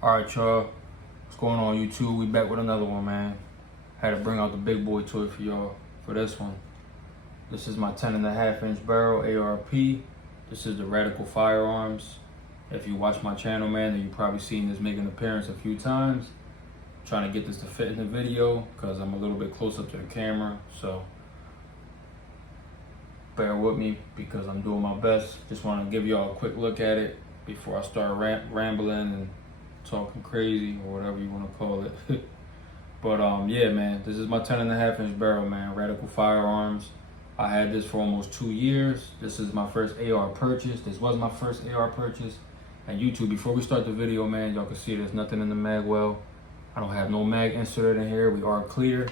Alright, y'all. What's going on, YouTube? We back with another one, man. Had to bring out the big boy toy for y'all for this one. This is my 10.5-inch barrel ARP. This is the Radical Firearms. If you watch my channel, man, then you've probably seen this make an appearance a few times. Trying to get this to fit in the video because I'm a little bit close up to the camera. So bear with me because I'm doing my best. Just want to give y'all a quick look at it before I start rambling and talking crazy or whatever you want to call it. But yeah, man, this is my 10.5-inch barrel, man. Radical Firearms. I had this for almost 2 years. This is my first AR purchase. This was my first AR purchase. And YouTube, before we start the video, man, y'all can see there's nothing in the mag well. I don't have no mag inserted in here. We are clear.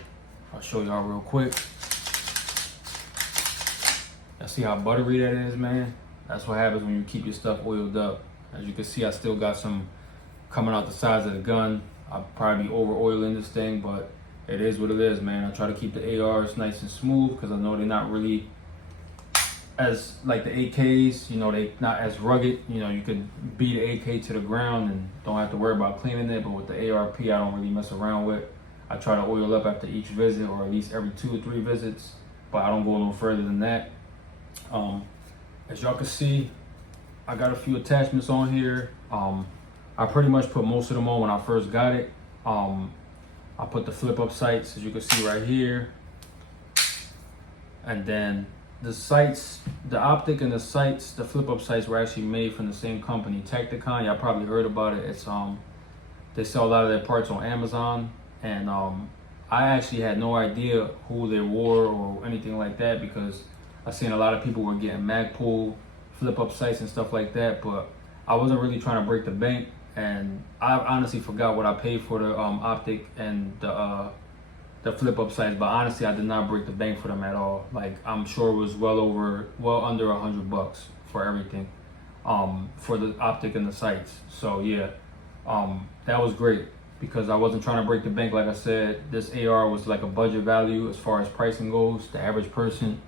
I'll show y'all real quick. Y'all see how buttery that is, man? That's what happens when you keep your stuff oiled up. As you can see, I still got some coming out the sides of the gun. I'll probably be over oiling this thing, but it is what it is, man. I try to keep the ARs nice and smooth because I know they're not really as like the AKs, you know, they not as rugged. You know, you could beat the AK to the ground and don't have to worry about cleaning it, but with the ARP, I don't really mess around with. I try to oil up after each visit or at least every 2 or 3 visits, but I don't go no further than that. As y'all can see, I got a few attachments on here. I pretty much put most of them on when I first got it. I put the flip up sights, as you can see right here. And then the sights, the optic and the sights, the flip up sights were actually made from the same company, Tacticon. Y'all probably heard about it. It's they sell a lot of their parts on Amazon. And I actually had no idea who they were or anything like that because I seen a lot of people were getting Magpul flip up sights and stuff like that, but I wasn't really trying to break the bank. And I honestly forgot what I paid for the optic and the flip up sights, but honestly I did not break the bank for them at all. Like, I'm sure it was well under $100 for everything, for the optic and the sights. So yeah, that was great because I wasn't trying to break the bank. Like I said, this AR was like a budget value as far as pricing goes. The average person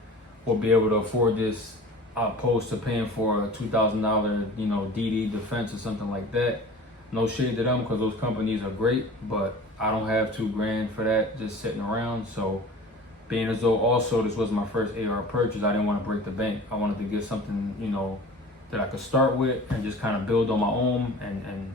will be able to afford this opposed to paying for a $2,000, you know, DD Defense or something like that. No shade to them because those companies are great, but I don't have $2 grand for that just sitting around. So being as though also this was my first AR purchase, I didn't want to break the bank. I wanted to get something, you know, that I could start with and just kind of build on my own and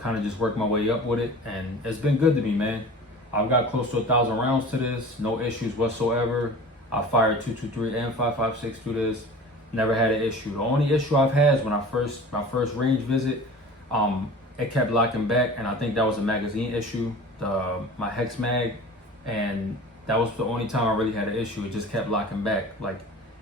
kind of just work my way up with it. And it's been good to me, man. I've got close to 1,000 rounds to this, no issues whatsoever. I fired 223 and 5.56 through this. Never had an issue. The only issue I've had is when my first range visit, it kept locking back, and I think that was a magazine issue, my hex mag, and that was the only time I really had an issue. It just kept locking back, like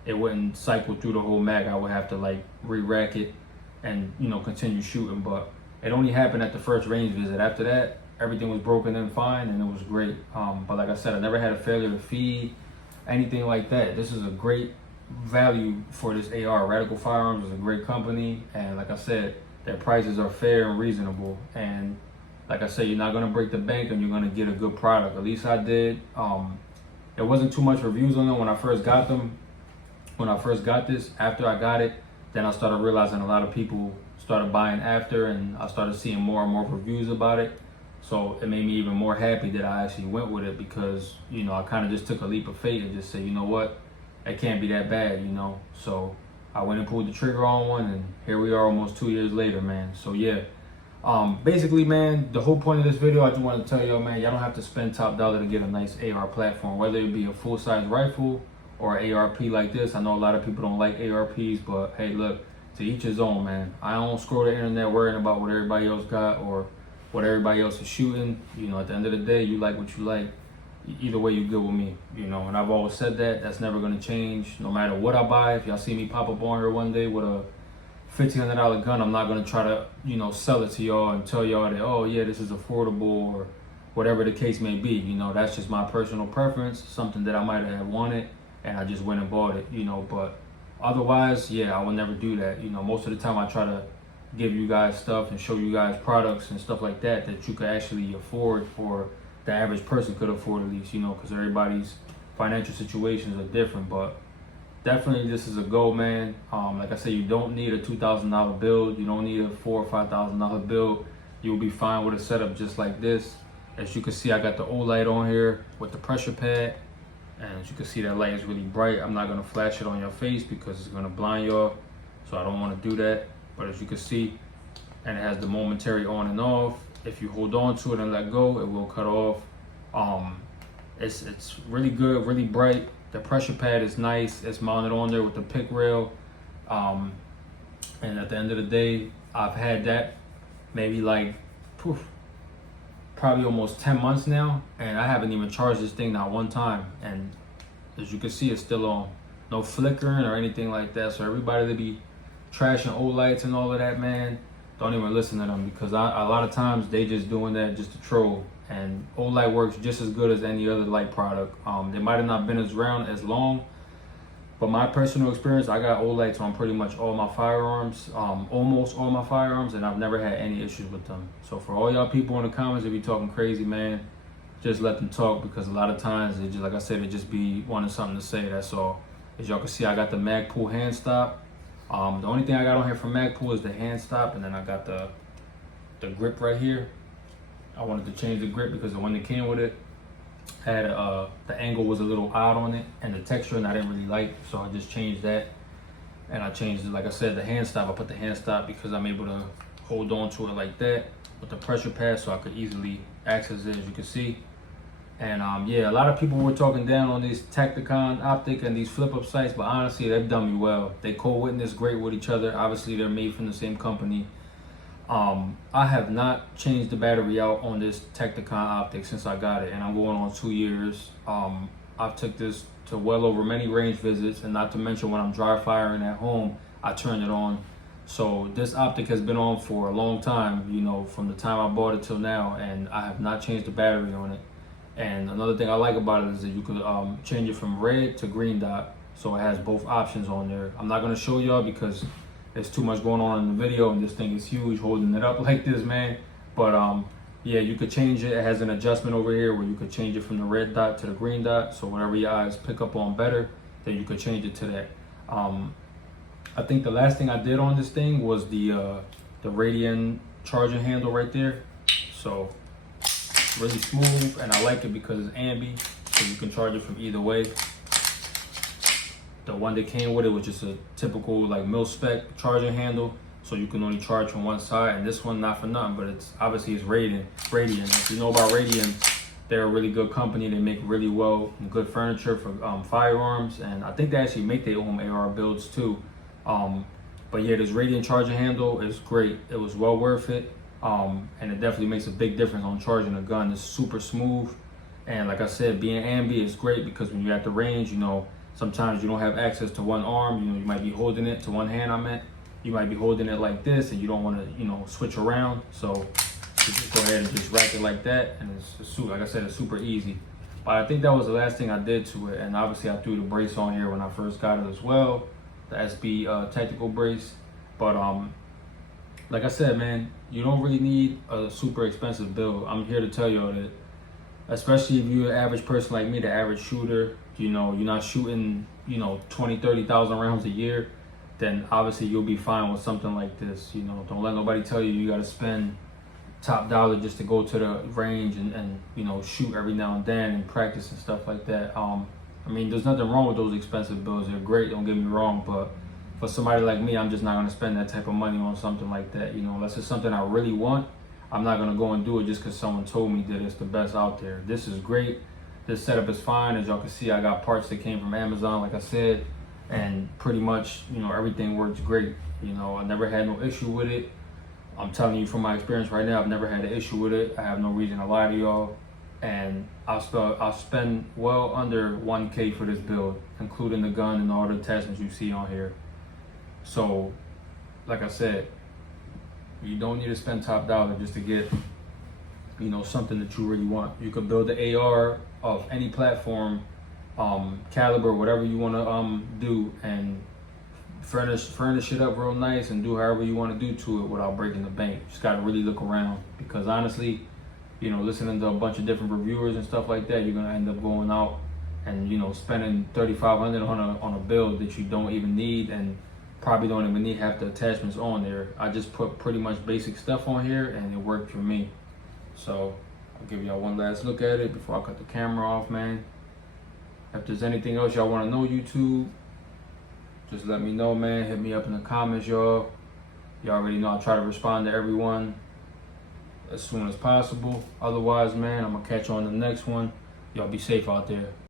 it wouldn't cycle through the whole mag. I would have to like re-rack it and, you know, continue shooting. But it only happened at the first range visit. After that, everything was broken and fine, and it was great. But like I said, I never had a failure to feed, anything like that. This is a great value for this AR. Radical Firearms is a great company, and like I said, their prices are fair and reasonable. And like I said, you're not gonna break the bank and you're gonna get a good product. At least I did. There wasn't too much reviews on them when I first got them. When I first got this, after I got it, then I started realizing a lot of people started buying after, and I started seeing more and more reviews about it. So it made me even more happy that I actually went with it because, you know, I kind of just took a leap of faith and just said, you know what, it can't be that bad, you know. So I went and pulled the trigger on one, and here we are almost 2 years later, man. So yeah, basically, man, the whole point of this video, I just want to tell y'all, man, y'all don't have to spend top dollar to get a nice AR platform, whether it be a full-size rifle or an ARP like this. I know a lot of people don't like ARPs, but hey, look, to each his own, man. I don't scroll the internet worrying about what everybody else got or what everybody else is shooting. You know, at the end of the day, you like what you like. Either way, you good with me, you know. And I've always said that that's never going to change no matter what I buy. If y'all see me pop up on here one day with a $1,500 gun, I'm not going to try to, you know, sell it to y'all and tell y'all that, oh yeah, this is affordable or whatever the case may be. You know, that's just my personal preference, something that I might have wanted and I just went and bought it, you know. But otherwise, yeah, I will never do that. You know, most of the time I try to give you guys stuff and show you guys products and stuff like that that you could actually afford, or the average person could afford at least, you know, because everybody's financial situations are different. But definitely this is a go, man. Like I said, you don't need a $2,000 build. You don't need a $4,000 or $5,000 build. you'll be fine with a setup just like this. As you can see, I got the O light on here with the pressure pad, and as you can see, that light is really bright. I'm not gonna flash it on your face because it's gonna blind y'all, so I don't want to do that. But as you can see, and it has the momentary on and off. If you hold on to it and let go, it will cut off. It's really good, really bright. The pressure pad is nice. It's mounted on there with the pick rail. And at the end of the day, I've had that maybe like probably almost 10 months now, and I haven't even charged this thing not one time. And as you can see, it's still on. No flickering or anything like that. So everybody that be trashing old lights and all of that, man, don't even listen to them, because a lot of times they just doing that just to troll. And old light works just as good as any other light product. They might have not been around as long, but my personal experience, I got old lights on pretty much all my firearms, almost all my firearms, and I've never had any issues with them. So for all y'all people in the comments that be talking crazy, man, just let them talk, because a lot of times they just, like I said, they just be wanting something to say. That's all. As y'all can see, I got the Magpul hand stop. The only thing I got on here from Magpul is the hand stop, and then I got the grip right here. I wanted to change the grip because the one that came with it had the angle was a little odd on it, and the texture, and I didn't really like, so I just changed that. And I changed it, like I said, the hand stop. I put the hand stop because I'm able to hold on to it like that with the pressure pad, so I could easily access it, as you can see. And yeah, a lot of people were talking down on these Tacticon optic and these flip up sights, but honestly, they've done me well. They co-witness great with each other. Obviously, they're made from the same company. I have not changed the battery out on this Tacticon optic since I got it, and I'm going on 2 years. I've took this to well over many range visits, and not to mention when I'm dry firing at home, I turn it on. So this optic has been on for a long time, you know, from the time I bought it till now, and I have not changed the battery on it. And another thing I like about it is that you could change it from red to green dot, so it has both options on there. I'm not going to show y'all because there's too much going on in the video, and this thing is huge holding it up like this, man. But yeah, you could change it. It has an adjustment over here where you could change it from the red dot to the green dot, so whatever your eyes pick up on better, then you could change it to that. I think the last thing I did on this thing was the Radian charging handle right there. So really smooth, and I like it because it's ambi, so you can charge it from either way. The one that came with it was just a typical like mil-spec charging handle, so you can only charge from one side. And this one, not for nothing, but it's obviously it's Radian. If you know about Radian, they're a really good company. They make really well and good furniture for firearms, and I think they actually make their own AR builds too. But yeah, this Radian charging handle is great. It was well worth it, and it definitely makes a big difference on charging a gun. It's super smooth, and like I said, being ambi is great because when you're at the range, you know, sometimes you don't have access to one arm. You know, you might be holding it to one hand. You might be holding it like this, and you don't want to, you know, switch around. So you just go ahead and just rack it like that, and it's like I said, it's super easy. But I think that was the last thing I did to it, and obviously I threw the brace on here when I first got it as well, the SB tactical brace. But like I said, man, you don't really need a super expensive build. I'm here to tell you that, especially if you're an average person like me, the average shooter, you know, you're not shooting, you know, 20,000-30,000 rounds a year, then obviously you'll be fine with something like this. You know, don't let nobody tell you got to spend top dollar just to go to the range and you know, shoot every now and then and practice and stuff like that. I mean, there's nothing wrong with those expensive builds. They're great, don't get me wrong, but for somebody like me, I'm just not going to spend that type of money on something like that. You know, unless it's something I really want, I'm not going to go and do it just because someone told me that it's the best out there. This is great. This setup is fine. As y'all can see, I got parts that came from Amazon, like I said, and pretty much, you know, everything works great. You know, I never had no issue with it. I'm telling you from my experience right now, I've never had an issue with it. I have no reason to lie to y'all. And I'll spend well under 1K for this build, including the gun and all the attachments you see on here. So, like I said, you don't need to spend top dollar just to get, you know, something that you really want. You could build the AR of any platform, caliber, whatever you want to do, and furnish it up real nice and do however you want to do to it without breaking the bank. Just got to really look around, because honestly, you know, listening to a bunch of different reviewers and stuff like that, you're gonna end up going out and, you know, spending $3,500 on a build that you don't even need, and probably don't even need half the attachments on there. I just put pretty much basic stuff on here and it worked for me. So I'll give y'all one last look at it before I cut the camera off, man. If there's anything else y'all want to know, YouTube, just let me know, man. Hit me up in the comments, y'all. You already know I try to respond to everyone as soon as possible. Otherwise, man, I'm gonna catch you on the next one. Y'all be safe out there.